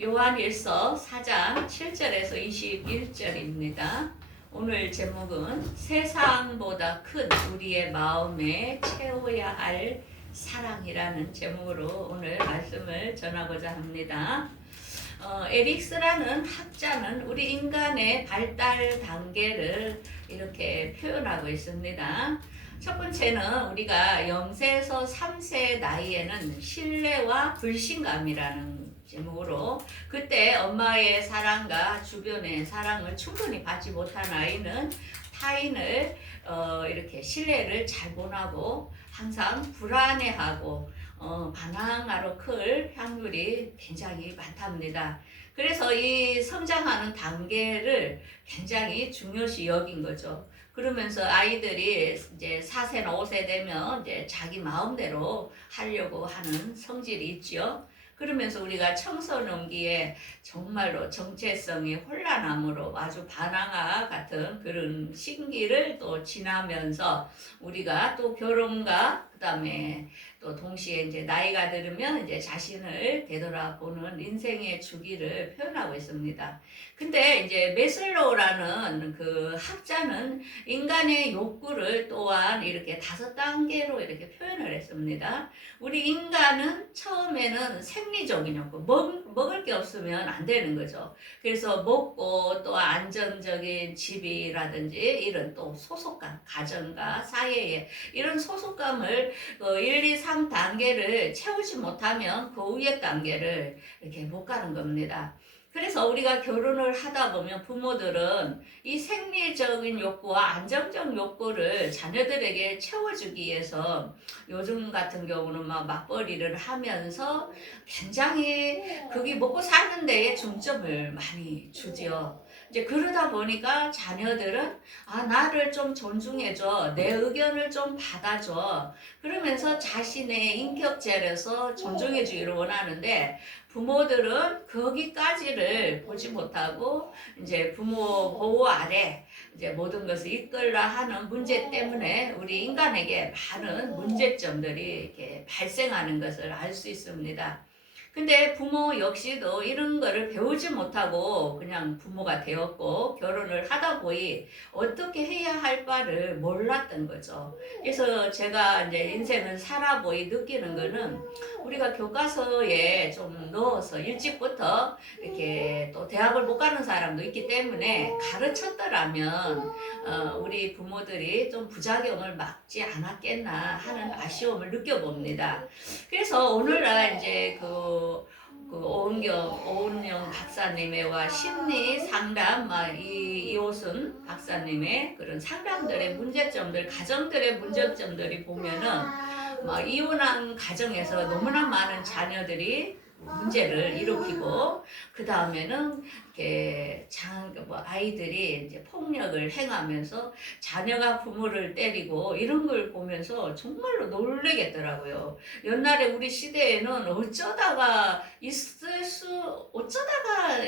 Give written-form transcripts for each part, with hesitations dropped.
요한일서 4장 7절에서 21절입니다. 오늘 제목은 세상보다 큰 우리의 마음에 채워야 할 사랑이라는 제목으로 오늘 말씀을 전하고자 합니다. 에릭스라는 학자는 우리 인간의 발달 단계를 이렇게 표현하고 있습니다. 첫 번째는 우리가 0세에서 3세 나이에는 신뢰와 불신감이라는 제목으로, 그때 엄마의 사랑과 주변의 사랑을 충분히 받지 못한 아이는 타인을 이렇게 신뢰를 잘 못하고 항상 불안해하고 반항하러 클 확률이 굉장히 많답니다. 그래서 이 성장하는 단계를 굉장히 중요시 여긴 거죠. 그러면서 아이들이 이제 4세나 5세 되면 이제 자기 마음대로 하려고 하는 성질이 있죠. 그러면서 우리가 청소년기에 정말로 정체성이 혼란함으로 아주 반항아 같은 그런 시기를 또 지나면서 우리가 또 결혼과 그다음에 또 동시에 이제 나이가 들으면 이제 자신을 되돌아보는 인생의 주기를 표현하고 있습니다. 근데 이제 메슬로우라는 그 학자는 인간의 욕구를 또한 이렇게 5단계로 이렇게 표현을 했습니다. 우리 인간은 처음에는 생리적인 욕구, 먹을 게 없으면 안 되는 거죠. 그래서 먹고 또 안정적인 집이라든지 이런 또 소속감, 가정과 사회에 이런 소속감을 1, 2, 3단계를 채우지 못하면 그 위에 단계를 이렇게 못 가는 겁니다. 그래서 우리가 결혼을 하다 보면 부모들은 이 생리적인 욕구와 안정적 욕구를 자녀들에게 채워주기 위해서 요즘 같은 경우는 막 맞벌이를 하면서 굉장히 거기 먹고 사는 데에 중점을 많이 주지요. 이제 그러다 보니까 자녀들은 나를 좀 존중해줘, 내 의견을 좀 받아줘, 그러면서 자신의 인격체에서 존중해주기를 원하는데 부모들은 거기까지를 보지 못하고 이제 부모 보호 아래 이제 모든 것을 이끌라 하는 문제 때문에 우리 인간에게 많은 문제점들이 이렇게 발생하는 것을 알 수 있습니다. 근데 부모 역시도 이런 거를 배우지 못하고 그냥 부모가 되었고 결혼을 하다 보니 어떻게 해야 할 바를 몰랐던 거죠. 그래서 제가 이제 인생을 살아보이 느끼는 거는 우리가 교과서에 좀 넣어서 일찍부터 이렇게 또 대학을 못 가는 사람도 있기 때문에 가르쳤더라면 우리 부모들이 좀 부작용을 막지 않았겠나 하는 아쉬움을 느껴봅니다. 그래서 오늘날 이제 그 오은영 박사님과 심리 상담, 이호순 박사님의 그런 상담들의 문제점들, 가정들의 문제점들이 보면은 이혼한 가정에서 너무나 많은 자녀들이 문제를 일으키고 그 다음에는 이렇게 아이들이 이제 폭력을 행하면서 자녀가 부모를 때리고 이런 걸 보면서 정말로 놀라겠더라고요. 옛날에 우리 시대에는 어쩌다가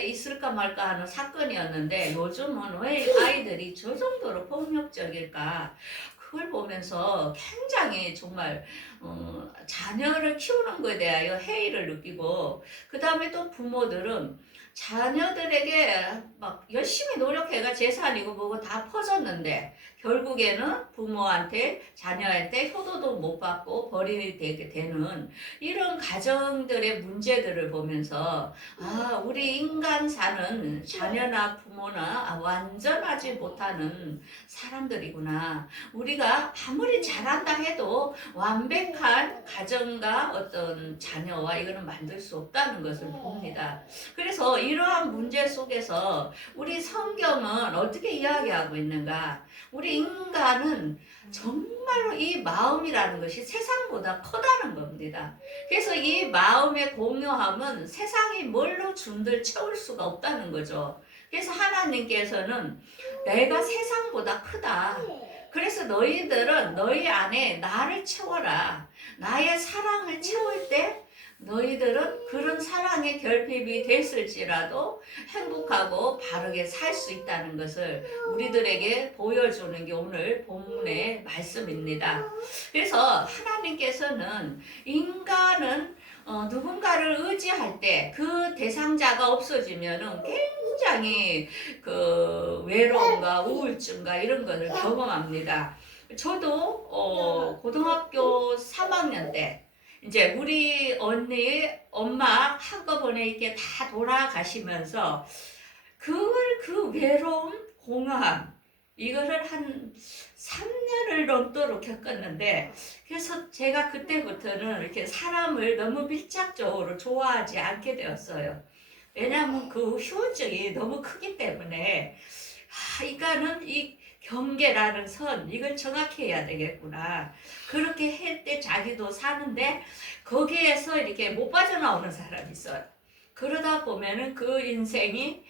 있을까 말까 하는 사건이었는데 요즘은 왜 아이들이 저 정도로 폭력적일까? 그걸 보면서 굉장히 정말 자녀를 키우는 것에 대하여 회의를 느끼고, 그 다음에 또 부모들은 자녀들에게 막 열심히 노력해가 재산이고 뭐고 다 퍼졌는데 결국에는 부모한테 자녀한테 효도도 못 받고 버림이 되게 되는 이런 가정들의 문제들을 보면서 우리 인간사는 자녀나 부모나 완전하지 못하는 사람들이구나. 우리가 아무리 잘한다 해도 완벽한 가정과 어떤 자녀와 이거는 만들 수 없다는 것을 봅니다. 그래서 이러한 문제 속에서 우리 성경은 어떻게 이야기하고 있는가? 우리 인간은 정말로 이 마음이라는 것이 세상보다 커다는 겁니다. 그래서 이 마음의 공유함은 세상이 뭘로 준들 채울 수가 없다는 거죠. 그래서 하나님께서는 내가 세상보다 크다. 그래서 너희들은 너희 안에 나를 채워라. 나의 사랑을 채울 때 너희들은 그런 사랑의 결핍이 됐을지라도 행복하고 바르게 살 수 있다는 것을 우리들에게 보여주는 게 오늘 본문의 말씀입니다. 그래서 하나님께서는 인간은 누군가를 의지할 때 그 대상자가 없어지면은 굉장히 그 외로움과 우울증과 이런 것을 경험합니다. 저도 고등학교 3학년 때 이제 우리 언니 엄마 한꺼번에 이렇게 다 돌아가시면서 그 외로움, 공허함 이거를 한 3년을 넘도록 겪었는데, 그래서 제가 그때부터는 이렇게 사람을 너무 밀착적으로 좋아하지 않게 되었어요. 왜냐하면 그 휴증이 너무 크기 때문에 이거는 이 경계라는 선 이걸 정확히 해야 되겠구나. 그렇게 할 때 자기도 사는데 거기에서 이렇게 못 빠져나오는 사람이 있어요. 그러다 보면은 그 인생이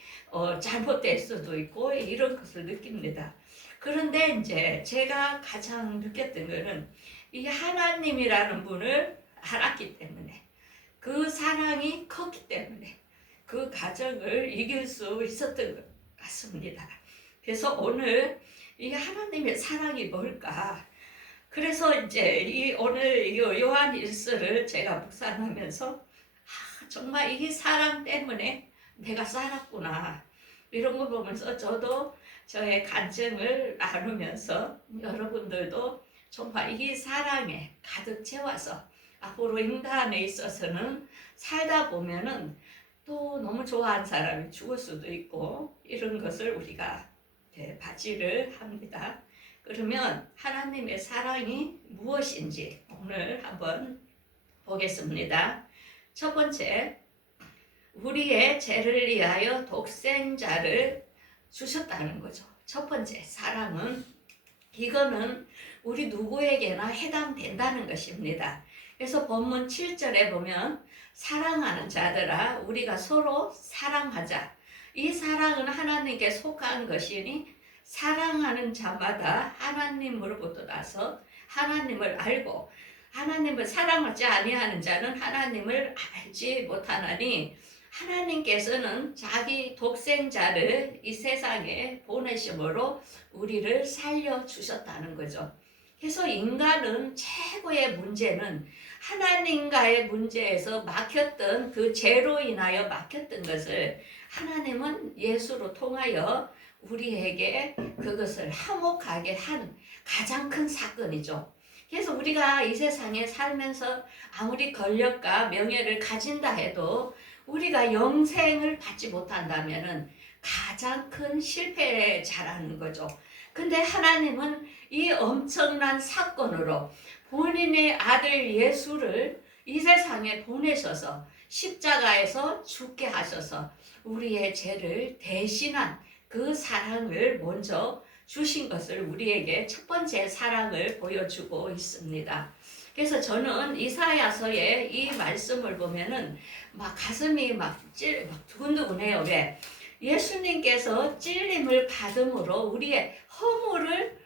잘못될 수도 있고 이런 것을 느낍니다. 그런데 이제 제가 가장 느꼈던 거는 이 하나님이라는 분을 알았기 때문에, 그 사랑이 컸기 때문에 그 가정을 이길 수 있었던 것 같습니다. 그래서 오늘 이 하나님의 사랑이 뭘까? 그래서 이제 오늘 이 요한 일서를 제가 묵상하면서 정말 이 사랑 때문에 내가 살았구나. 이런 거 보면서 저도 저의 간증을 나누면서 여러분들도 정말 이 사랑에 가득 채워서 앞으로 인간에 있어서는 살다 보면은 또 너무 좋아하는 사람이 죽을 수도 있고 이런 것을 우리가 바지를 합니다. 그러면 하나님의 사랑이 무엇인지 오늘 한번 보겠습니다. 첫 번째, 우리의 죄를 위하여 독생자를 주셨다는 거죠. 첫 번째, 사랑은 이거는 우리 누구에게나 해당된다는 것입니다. 그래서 본문 7절에 보면 사랑하는 자들아 우리가 서로 사랑하자. 이 사랑은 하나님께 속한 것이니 사랑하는 자마다 하나님으로부터 나서 하나님을 알고 하나님을 사랑하지 아니하는 자는 하나님을 알지 못하나니 하나님께서는 자기 독생자를 이 세상에 보내심으로 우리를 살려주셨다는 거죠. 그래서 인간은 최고의 문제는 하나님과의 문제에서 막혔던 그 죄로 인하여 막혔던 것을 하나님은 예수로 통하여 우리에게 그것을 화목하게 한 가장 큰 사건이죠. 그래서 우리가 이 세상에 살면서 아무리 권력과 명예를 가진다 해도 우리가 영생을 받지 못한다면은 가장 큰 실패자라는 거죠. 근데 하나님은 이 엄청난 사건으로 본인의 아들 예수를 이 세상에 보내셔서 십자가에서 죽게 하셔서 우리의 죄를 대신한 그 사랑을 먼저 주신 것을 우리에게 첫 번째 사랑을 보여주고 있습니다. 그래서 저는 이사야서의 이 말씀을 보면은 막 가슴이 막 두근두근해요. 왜? 예수님께서 찔림을 받음으로 우리의 허물을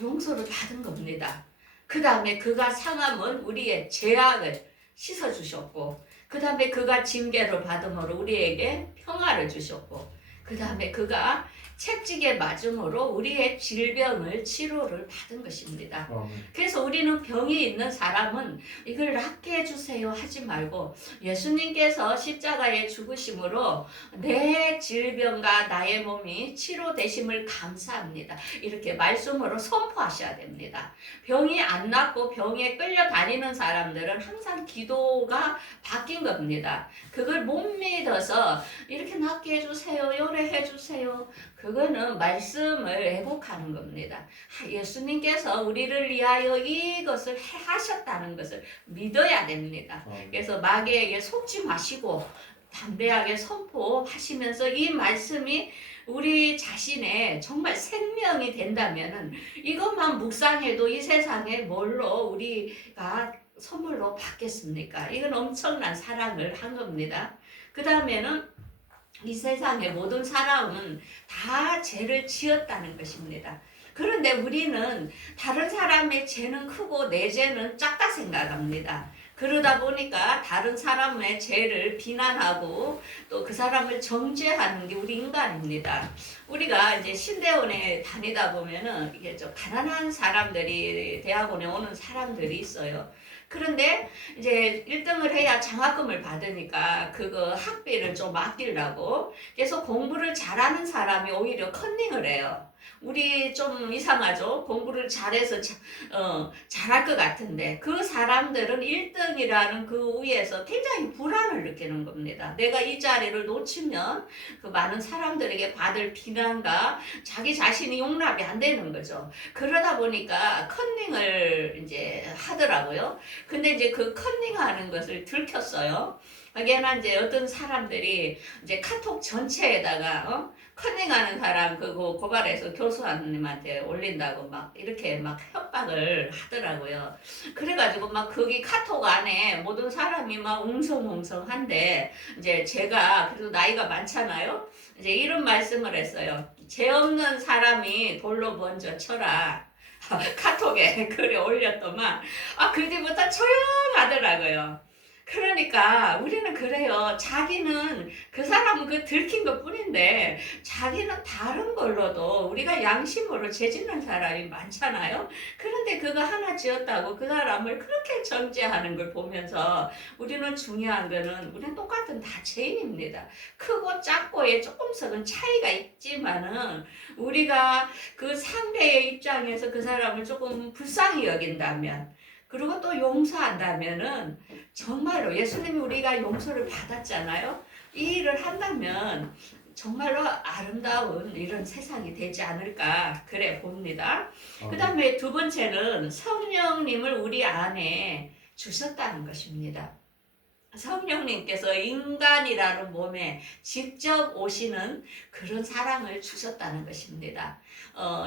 용서를 받은 겁니다. 그 다음에 그가 상함은 우리의 죄악을 씻어주셨고, 그 다음에 그가 징계를 받음으로 우리에게 평화를 주셨고, 그 다음에 그가 채찍에 맞음으로 우리의 질병을 치료를 받은 것입니다. 그래서 우리는 병이 있는 사람은 이걸 낫게 해주세요 하지 말고 예수님께서 십자가에 죽으심으로 내 질병과 나의 몸이 치료되심을 감사합니다. 이렇게 말씀으로 선포하셔야 됩니다. 병이 안 낫고 병에 끌려다니는 사람들은 항상 기도가 바뀐 겁니다. 그걸 못 믿어서 이렇게 낫게 해주세요, 요래해주세요. 그거는 말씀을 왜곡하는 겁니다. 예수님께서 우리를 위하여 이것을 하셨다는 것을 믿어야 됩니다. 그래서 마귀에게 속지 마시고 담대하게 선포하시면서 이 말씀이 우리 자신의 정말 생명이 된다면은 이것만 묵상해도 이 세상에 뭘로 우리가 선물로 받겠습니까? 이건 엄청난 사랑을 한 겁니다. 그 다음에는 이 세상의 모든 사람은 다 죄를 지었다는 것입니다. 그런데 우리는 다른 사람의 죄는 크고 내 죄는 작다 생각합니다. 그러다 보니까 다른 사람의 죄를 비난하고 또 그 사람을 정죄하는 게 우리 인간입니다. 우리가 이제 신대원에 다니다 보면은 이게 좀 가난한 사람들이 대학원에 오는 사람들이 있어요. 그런데 이제 1등을 해야 장학금을 받으니까 그거 학비를 좀 아끼려고 계속 공부를 잘하는 사람이 오히려 컨닝을 해요. 우리 좀 이상하죠? 공부를 잘해서 잘할 것 같은데 그 사람들은 1등이라는 그 위에서 굉장히 불안을 느끼는 겁니다. 내가 이 자리를 놓치면 그 많은 사람들에게 받을 비난과 자기 자신이 용납이 안 되는 거죠. 그러다 보니까 컨닝을 이제 하더라고요. 근데 이제 그 컨닝하는 것을 들켰어요. 하게나 이제 어떤 사람들이 이제 카톡 전체에다가 컨닝하는 사람 그거 고발해서 교수님한테 올린다고 막 이렇게 막 협박을 하더라고요. 그래가지고 막 거기 카톡 안에 모든 사람이 막 웅성웅성한데 이제 제가 그래도 나이가 많잖아요. 이제 이런 말씀을 했어요. 죄 없는 사람이 돌로 먼저 쳐라. 카톡에 글을 올렸더만 그 뒤부터 조용하더라고요. 그러니까 우리는 그래요. 자기는 그 사람은 그 들킨 것 뿐인데 자기는 다른 걸로도 우리가 양심으로 죄짓는 사람이 많잖아요. 그런데 그거 하나 지었다고 그 사람을 그렇게 정죄하는 걸 보면서 우리는 중요한 거는 우리는 똑같은 다 죄인입니다. 크고 작고의 조금씩은 차이가 있지만은 우리가 그 상대의 입장에서 그 사람을 조금 불쌍히 여긴다면 그리고 또 용서한다면은 정말로 예수님이 우리가 용서를 받았잖아요. 이 일을 한다면 정말로 아름다운 이런 세상이 되지 않을까 그래 봅니다. 그 다음에 두 번째는 성령님을 우리 안에 주셨다는 것입니다. 성령님께서 인간이라는 몸에 직접 오시는 그런 사랑을 주셨다는 것입니다.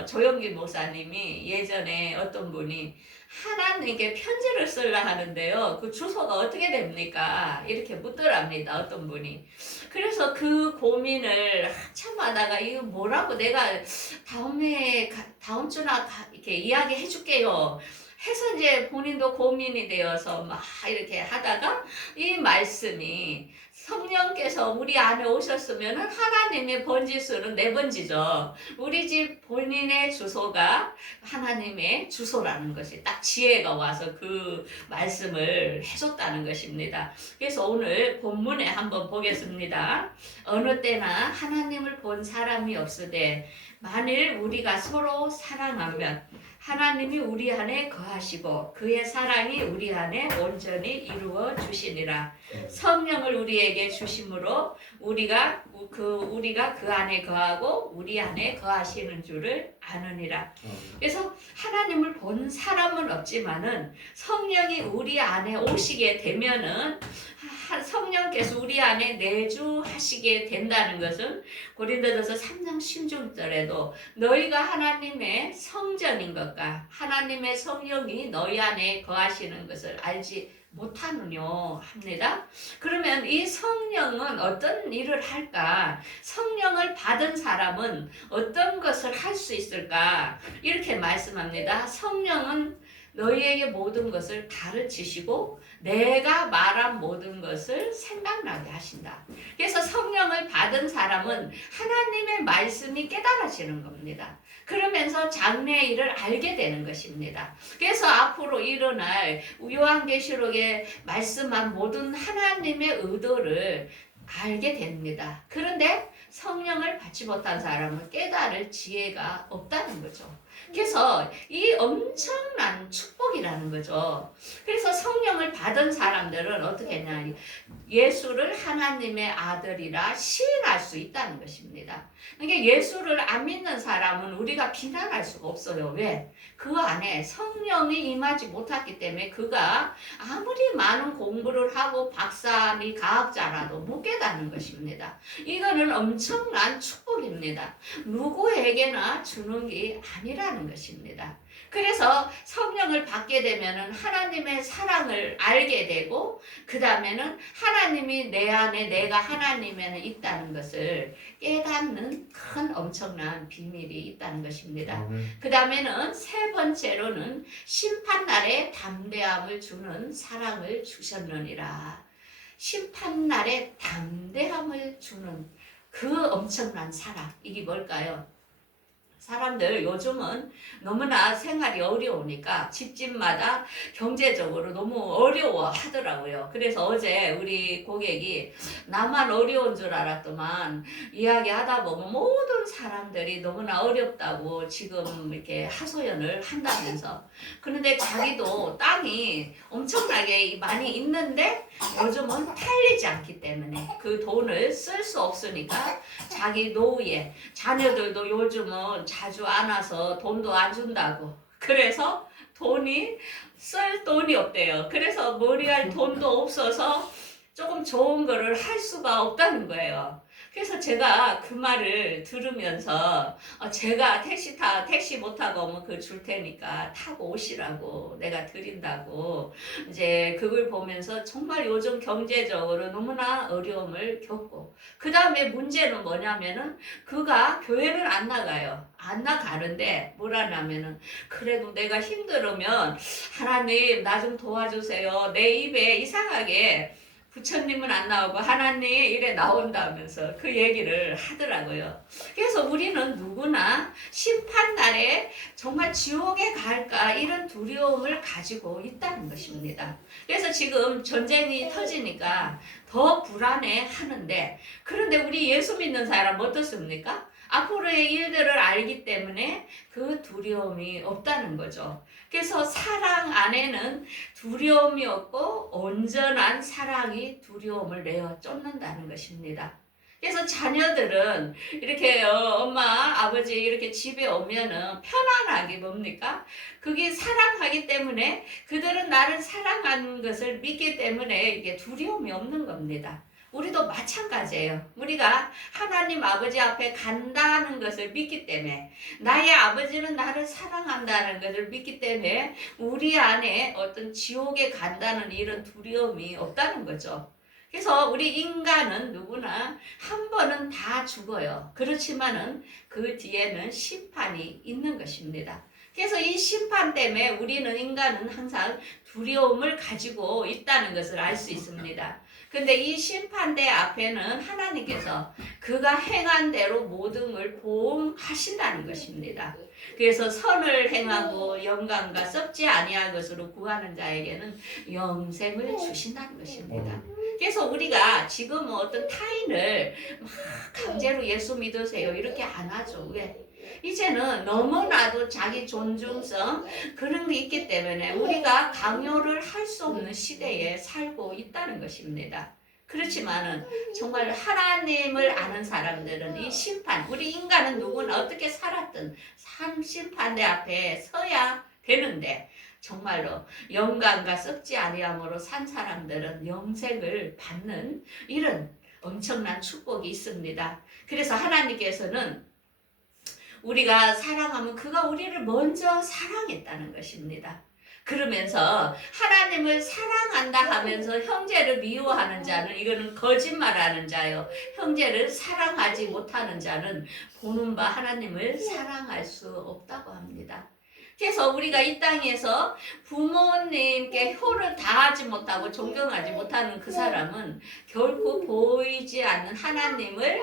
조영기 목사님이 예전에 어떤 분이 하나님께 편지를 쓰려 하는데요. 그 주소가 어떻게 됩니까? 이렇게 묻더랍니다. 어떤 분이. 그래서 그 고민을 한참 하다가 이거 뭐라고 내가 다음 주나 이렇게 이야기해 줄게요. 해서 이제 본인도 고민이 되어서 막 이렇게 하다가 이 말씀이 성령께서 우리 안에 오셨으면 하나님의 번지수는 4번지죠. 우리 집 본인의 주소가 하나님의 주소라는 것이 딱 지혜가 와서 그 말씀을 해줬다는 것입니다. 그래서 오늘 본문에 한번 보겠습니다. 어느 때나 하나님을 본 사람이 없으되 만일 우리가 서로 사랑하면 하나님이 우리 안에 거하시고 그의 사랑이 우리 안에 온전히 이루어 주시니라. 성령을 우리에게 주심으로 우리가 그 안에 거하고 우리 안에 거하시는 줄을 아느니라. 그래서 하나님을 본 사람은 없지만은 성령이 우리 안에 오시게 되면은 성령께서 우리 안에 내주하시게 된다는 것은 고린도전서 3장 16절에도 너희가 하나님의 성전인 것과 하나님의 성령이 너희 안에 거하시는 것을 알지 못하느뇨 합니다. 그러면 이 성령은 어떤 일을 할까? 성령을 받은 사람은 어떤 것을 할 수 있을까? 이렇게 말씀합니다. 성령은 너희에게 모든 것을 가르치시고 내가 말한 모든 것을 생각나게 하신다. 그래서 성령을 받은 사람은 하나님의 말씀이 깨달아지는 겁니다. 그러면서 장래의 일을 알게 되는 것입니다. 그래서 앞으로 일어날 요한계시록에 말씀한 모든 하나님의 의도를 알게 됩니다. 그런데 성령을 받지 못한 사람은 깨달을 지혜가 없다는 거죠. 그래서 이 엄청난 축복이라는 거죠. 그래서 성령을 받은 사람들은 어떻게 했냐? 예수를 하나님의 아들이라 시인할 수 있다는 것입니다. 그러니까 예수를 안 믿는 사람은 우리가 비난할 수가 없어요. 왜? 그 안에 성령이 임하지 못했기 때문에 그가 아무리 많은 공부를 하고 박사니 과학자라도 못 깨닫는 것입니다. 이거는 엄청난 축복입니다. 누구에게나 주는 게 아니라는 것입니다. 그래서 성령을 받게 되면은 하나님의 사랑을 알게 되고 그 다음에는 하나님이 내 안에 내가 하나님 안에 있다는 것을 깨닫는 큰 엄청난 비밀이 있다는 것입니다. 그 다음에는 세 번째로는 심판날에 담대함을 주는 사랑을 주셨느니라. 심판날에 담대함을 주는 그 엄청난 사랑, 이게 뭘까요? 사람들 요즘은 너무나 생활이 어려우니까 집집마다 경제적으로 너무 어려워 하더라고요. 그래서 어제 우리 고객이 나만 어려운 줄 알았더만 이야기하다 보면 모든 사람들이 너무나 어렵다고 지금 이렇게 하소연을 한다면서. 그런데 자기도 땅이 엄청나게 많이 있는데 요즘은 팔리지 않기 때문에 그 돈을 쓸 수 없으니까 자기 노후에 자녀들도 요즘은 자주 안 와서 돈도 안 준다고. 그래서 쓸 돈이 없대요. 그래서 머리할 돈도 없어서 조금 좋은 거를 할 수가 없다는 거예요. 그래서 제가 그 말을 들으면서 제가 택시 못 타고 오면 그 줄 테니까 타고 오시라고 내가 드린다고 이제 그걸 보면서 정말 요즘 경제적으로 너무나 어려움을 겪고 그 다음에 문제는 뭐냐면은 그가 교회를 안 나가요. 안 나가는데 뭐라냐면은 그래도 내가 힘들으면 하나님 나 좀 도와주세요. 내 입에 이상하게 부처님은 안 나오고 하나님 이래 나온다면서 그 얘기를 하더라고요. 그래서 우리는 누구나 심판날에 정말 지옥에 갈까 이런 두려움을 가지고 있다는 것입니다. 그래서 지금 전쟁이 터지니까 더 불안해 하는데 그런데 우리 예수 믿는 사람 어떻습니까? 앞으로의 일들을 알기 때문에 그 두려움이 없다는 거죠. 그래서 사랑 안에는 두려움이 없고 온전한 사랑이 두려움을 내어 쫓는다는 것입니다. 그래서 자녀들은 이렇게 엄마, 아버지 이렇게 집에 오면은 편안하게 뭡니까? 그게 사랑하기 때문에 그들은 나를 사랑하는 것을 믿기 때문에 이게 두려움이 없는 겁니다. 우리도 마찬가지예요. 우리가 하나님 아버지 앞에 간다는 것을 믿기 때문에 나의 아버지는 나를 사랑한다는 것을 믿기 때문에 우리 안에 어떤 지옥에 간다는 이런 두려움이 없다는 거죠. 그래서 우리 인간은 누구나 한 번은 다 죽어요. 그렇지만은 그 뒤에는 심판이 있는 것입니다. 그래서 이 심판 때문에 우리는 인간은 항상 두려움을 가지고 있다는 것을 알 수 있습니다. 근데 이 심판대 앞에는 하나님께서 그가 행한 대로 모든 걸 보응하신다는 것입니다. 그래서 선을 행하고 영광과 썩지 아니할 것으로 구하는 자에게는 영생을 주신다는 것입니다. 그래서 우리가 지금 어떤 타인을 막 강제로 예수 믿으세요 이렇게 안 하죠. 왜? 이제는 너무나도 자기 존중성 그런 게 있기 때문에 우리가 강요를 할 수 없는 시대에 살고 있다는 것입니다. 그렇지만은 정말 하나님을 아는 사람들은 이 심판, 우리 인간은 누구나 어떻게 살았든 심판대 앞에 서야 되는데 정말로 영광과 썩지 아니함으로 산 사람들은 영생을 받는 이런 엄청난 축복이 있습니다. 그래서 하나님께서는 우리가 사랑하면 그가 우리를 먼저 사랑했다는 것입니다. 그러면서 하나님을 사랑한다 하면서 형제를 미워하는 자는 이거는 거짓말하는 자요. 형제를 사랑하지 못하는 자는 보는 바 하나님을 사랑할 수 없다고 합니다. 그래서 우리가 이 땅에서 부모님께 효를 다하지 못하고 존경하지 못하는 그 사람은 결코 보이지 않는 하나님을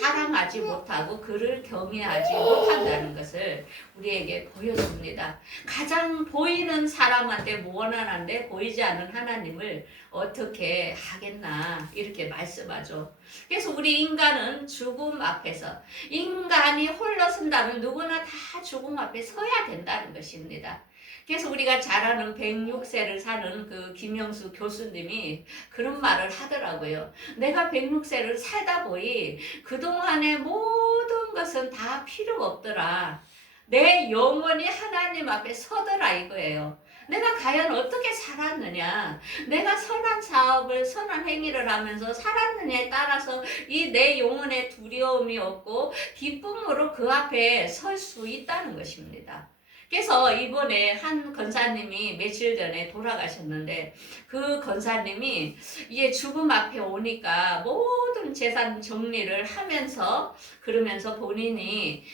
사랑하지 못하고 그를 경외하지 못한다는 것을 우리에게 보여줍니다. 가장 보이는 사람한테 원한한데 보이지 않는 하나님을 어떻게 하겠나 이렇게 말씀하죠. 그래서 우리 인간은 죽음 앞에서 인간이 홀로 선다면 누구나 다 죽음 앞에 서야 된다는 것입니다. 그래서 우리가 잘 아는 106세를 사는 그 김영수 교수님이 그런 말을 하더라고요. 내가 106세를 살다 보니 그동안의 모든 것은 다 필요 없더라. 내 영혼이 하나님 앞에 서더라 이거예요. 내가 과연 어떻게 살았느냐, 내가 선한 사업을 선한 행위를 하면서 살았느냐에 따라서 이 내 영혼에 두려움이 없고 기쁨으로 그 앞에 설 수 있다는 것입니다. 그래서 이번에 한 권사님이 며칠 전에 돌아가셨는데 그 권사님이 이제 죽음 앞에 오니까 모든 재산 정리를 하면서 그러면서 본인이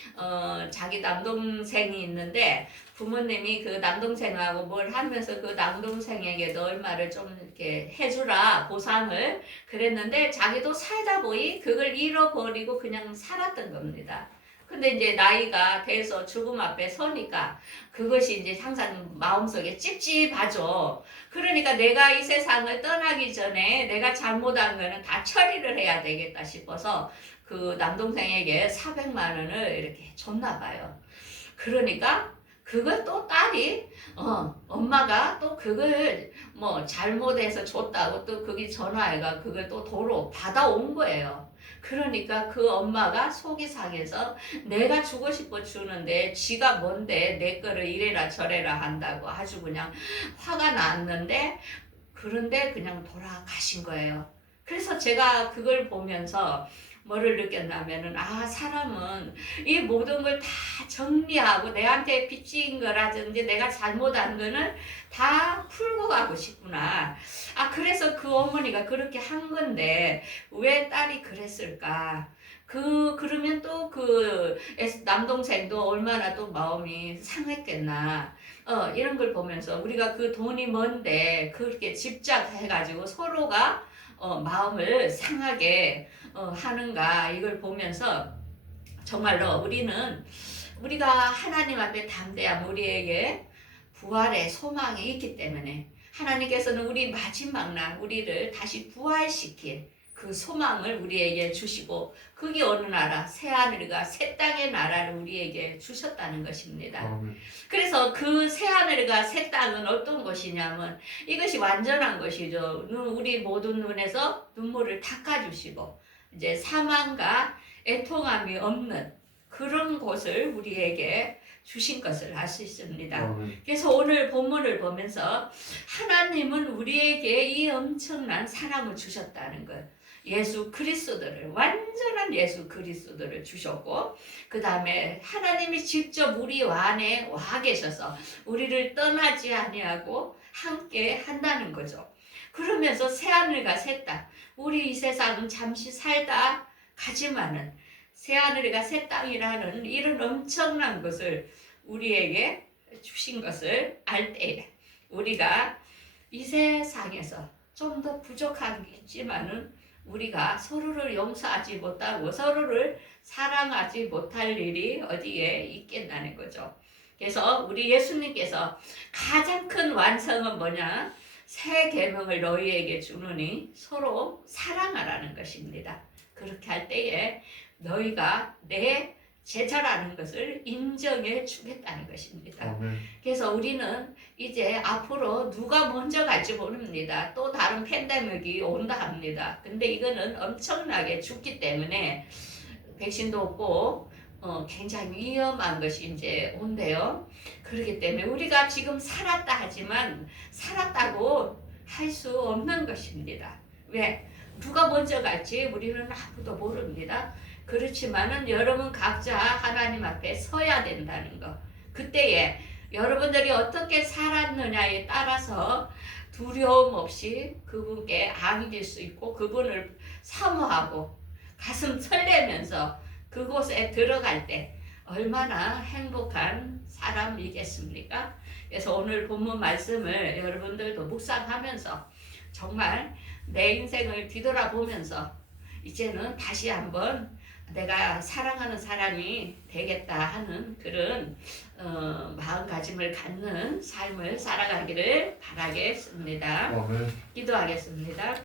자기 남동생이 있는데 부모님이 그 남동생하고 뭘 하면서 그 남동생에게도 얼마를 좀 이렇게 해주라 보상을 그랬는데 자기도 살다 보니 그걸 잃어버리고 그냥 살았던 겁니다. 근데 이제 나이가 돼서 죽음 앞에 서니까 그것이 이제 항상 마음속에 찝찝하죠. 그러니까 내가 이 세상을 떠나기 전에 내가 잘못한 거는 다 처리를 해야 되겠다 싶어서 그 남동생에게 400만 원을 이렇게 줬나 봐요. 그러니까 그걸 또 딸이 엄마가 또 그걸 뭐 잘못해서 줬다고 또 거기 전화해가 그걸 또 도로 받아온 거예요. 그러니까 그 엄마가 속이 상해서 내가 주고 싶어 주는데 지가 뭔데 내 거를 이래라 저래라 한다고 아주 그냥 화가 났는데 그런데 그냥 돌아가신 거예요. 그래서 제가 그걸 보면서 뭐를 느꼈냐면은 사람은 이 모든 걸 다 정리하고 내한테 빚진 거라든지 내가 잘못한 거는 다 풀고 가고 싶구나. 그래서 그 어머니가 그렇게 한 건데 왜 딸이 그랬을까? 그러면 또 그 남동생도 얼마나 또 마음이 상했겠나. 이런 걸 보면서 우리가 그 돈이 뭔데 그렇게 집착해가지고 서로가 마음을 상하게 하는가 이걸 보면서 정말로 우리가 하나님 앞에 담대함 우리에게 부활의 소망이 있기 때문에 하나님께서는 우리 마지막 날 우리를 다시 부활시킬 그 소망을 우리에게 주시고 그게 어느 나라 새하늘과 새 땅의 나라를 우리에게 주셨다는 것입니다. 그래서 그 새하늘과 새 땅은 어떤 것이냐면 이것이 완전한 것이죠. 우리 모든 눈에서 눈물을 닦아주시고 이제 사망과 애통함이 없는 그런 곳을 우리에게 주신 것을 알 수 있습니다. 그래서 오늘 본문을 보면서 하나님은 우리에게 이 엄청난 사랑을 주셨다는 것. 예수 그리스도를 완전한 예수 그리스도를 주셨고 그 다음에 하나님이 직접 우리 안에 와 계셔서 우리를 떠나지 아니하고 함께 한다는 거죠. 그러면서 새하늘과 새 땅 우리 이 세상은 잠시 살다 가지만은 새하늘과 새 땅이라는 이런 엄청난 것을 우리에게 주신 것을 알 때에 우리가 이 세상에서 좀 더 부족한 게 있지만은 우리가 서로를 용서하지 못하고 서로를 사랑하지 못할 일이 어디에 있겠다는 거죠. 그래서 우리 예수님께서 가장 큰 완성은 뭐냐? 새 계명을 너희에게 주노니 서로 사랑하라는 것입니다. 그렇게 할 때에 너희가 내 제자라는 것을 인정해 주겠다는 것입니다. 그래서 우리는 이제 앞으로 누가 먼저 갈지 모릅니다. 또 다른 팬데믹이 온다 합니다. 근데 이거는 엄청나게 죽기 때문에 백신도 없고 굉장히 위험한 것이 이제 온대요. 그렇기 때문에 우리가 지금 살았다 하지만 살았다고 할 수 없는 것입니다. 왜? 누가 먼저 갈지 우리는 아무도 모릅니다. 그렇지만은 여러분 각자 하나님 앞에 서야 된다는 거. 그때에 여러분들이 어떻게 살았느냐에 따라서 두려움 없이 그분께 안길 수 있고 그분을 사모하고 가슴 설레면서 그곳에 들어갈 때 얼마나 행복한 사람이겠습니까? 그래서 오늘 본문 말씀을 여러분들도 묵상하면서 정말 내 인생을 뒤돌아보면서 이제는 다시 한번 내가 사랑하는 사람이 되겠다 하는 그런 마음가짐을 갖는 삶을 살아가기를 바라겠습니다. 기도하겠습니다.